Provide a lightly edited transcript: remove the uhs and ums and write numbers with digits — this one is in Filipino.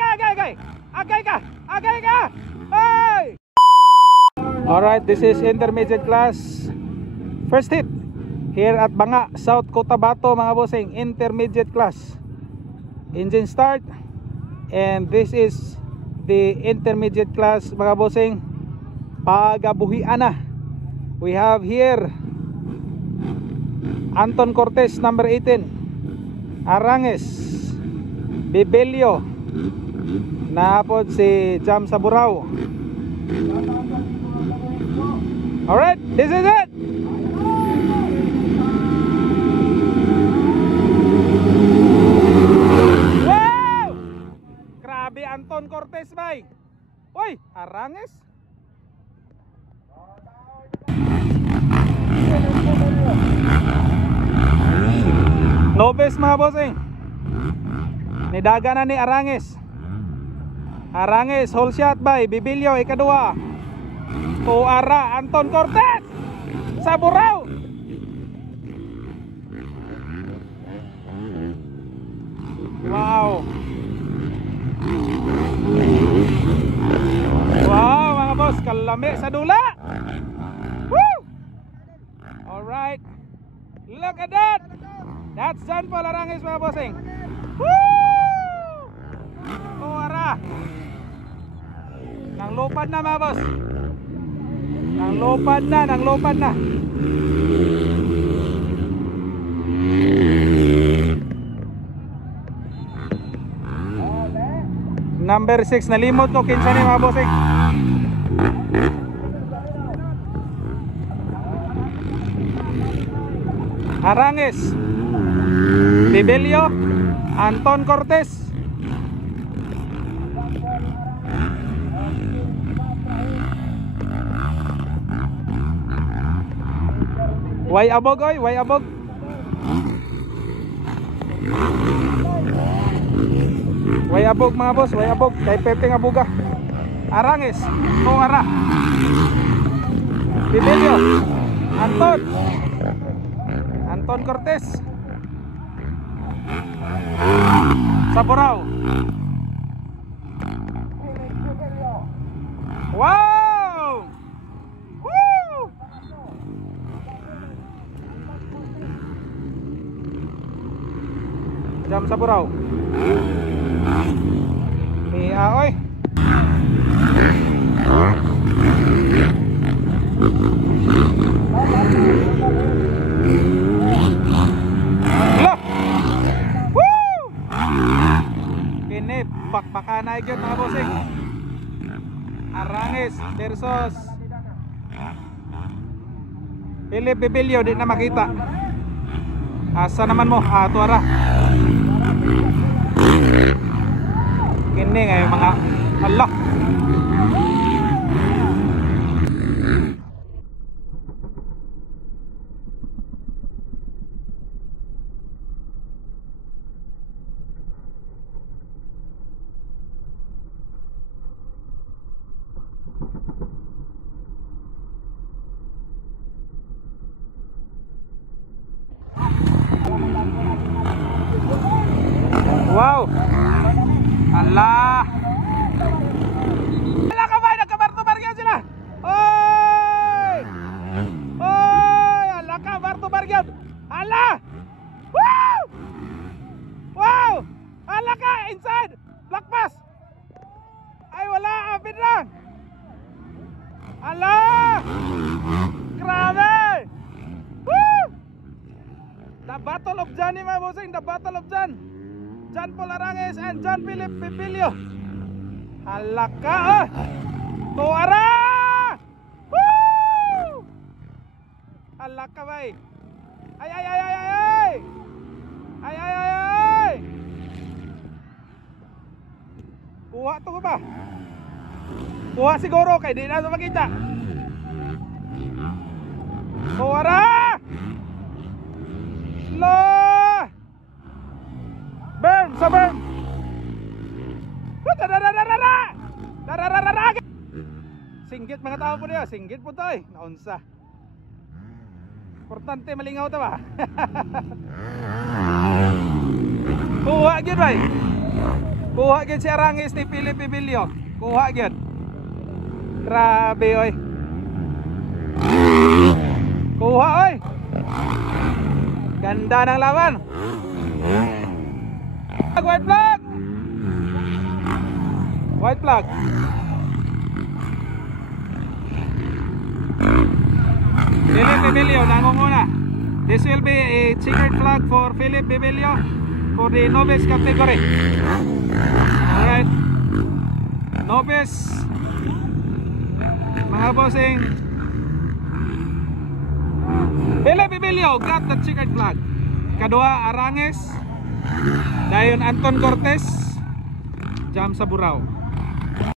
Agay ka! Hey! Alright, this is intermediate class. First hit here at Banga, South Cotabato mga bossing. Intermediate class. Engine start. And this is the intermediate class mga bossing. Pagabuhian na. We have here Anton Cortez number 18, Aranges, Bibelio, napod si Jam Saburao. Alright, this is it. Wow! Grabe Anton Cortez bay. Uy, Aranges. Lopez mga bossing. Nidaga na ni Aranges. Aranges, whole shot by Bibilio, ikadua. Tuara, Anton Cortez Saburao. Wow. Wow mga boss, kalami sa dula. Woo! Alright, look at that. That's John Paul Aranges mga bossing. Woo! Tuara. Nang lupad na mga boss. Nang lupad na. Number 6, nalimot ko kinsa ni mga bossing. Aranges, Bibelio, Anton Cortez. Way abog oy, way abog. Way abog mga boss, way abog. Kay Pepe nga buga. Aranges, Tuara, Bibelio, Anton Cortez Saburao. Wow! Woo! Jam Saburao. Ni aoy. Bakbakan na yun mga bossing. Aranges versus Philip Bibilio, di na makita. Asa naman mo? Tuara. Kini ngayon mga Allah. Wow. Allah. Wala ka ba? Nagkabarto-bargyan sila. Oy! Oy! Allah ka, barto-bargyan. Allah! Wow! Wow! Allah ka, inside. Black pass. Ay wala, apid lang. Allah! Grabe! Woo! The Battle of Johnny mga bossing, the Battle of John. John Paul Aranges and John Philip Bibilio. Halaka! Tuara! Woo! Halaka bay. Ay! Ay! Kuha to ba? Kuha siguro kay di na sa makita. Tuara! Lo! Burn! Sa burn! Singgit mga tao po niya. Singgit po to eh. Naunsa. Importante malingaw ito ba? Kuha gid bay. Kuha gyud si Arangis ni Philip Bibilio. Kuha gyud. Grabe oy. Kuha oy. Ganda ng laban. White flag. White flag. Philip Bibilio nangunguna. This will be a checkered flag for Philip Bibilio for the novice category. Alright. Novice. Mga bossing. Philip Bibilio got the checkered flag. Kadua Arangis. Dayon Anton Cortez. Jam sa Burao.